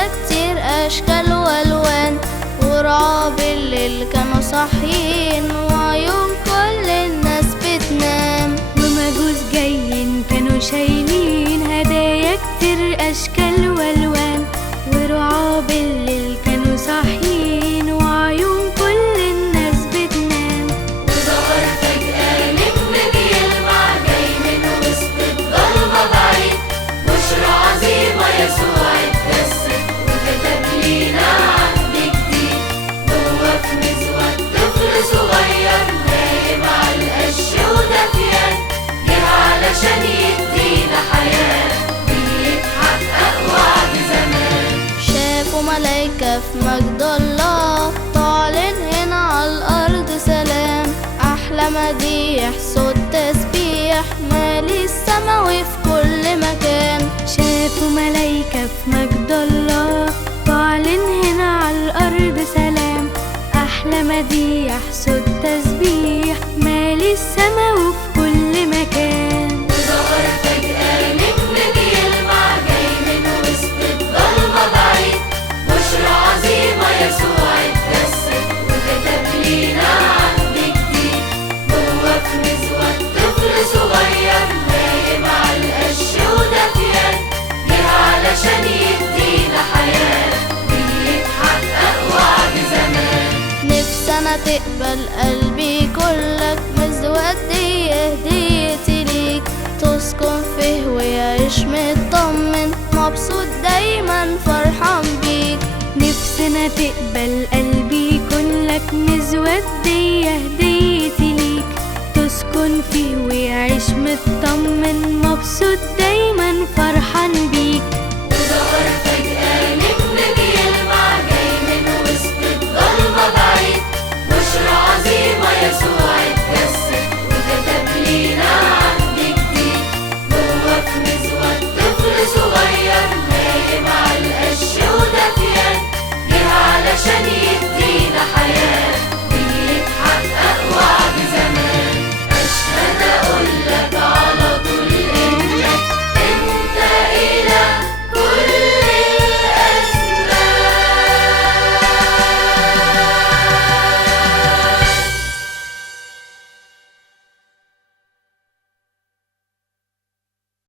هدايا كتير أشكال وألوان، ورعاة بالليل كانوا صاحيين، وعيون كل الناس بتنام. ومجوس جايين كانوا شايلين هدايا كتير أشكال وألوان، ورعاة بالليل كانوا صاحيين، وعيون كل الناس بتنام. وظهر فجأة نجم بيلمع جاي من وسط الضلمة بعيد، بشرى عظيمة يسوع اتجسد وكتب لينا عهد جديد. جوه في مزود طفل صغير نايم على القش ودفيان، جه علشان يدينا حياة بيتحقق وعد زمان. شافوا ملايكة في مجد الله تعلن هنا على الأرض سلام، أحلى مديح صوت تسبيح مالي السما وفي كل مكان. شافوا ملايكة في مجد الله تعلن هنا على الأرض سلام، أحلى مديح صوت تسبيح مالي السما وفي كل مكان. وظهر فجأة نجم بيلمع جاي من وسط الضلمة بعيد، بشرى عظيمة يسوع اتجسد وكتب لينا عهد جديد. جوه في مزود طفل صغير نايم على القش ودفيان، جه علشان يدينا حياة بيتحقق وعد زمان. نفسي أنا تقبل قلبي كلك، مزود دي هديتي ليك، تسكن فيه ويعيش مطمن مبسوط دايما فرحان بيك. نفسنا تقبل قلبي كلك، مزود دي هديتي ليك، تسكن فيه ويعيش مطمن مبسوط دايما فرحان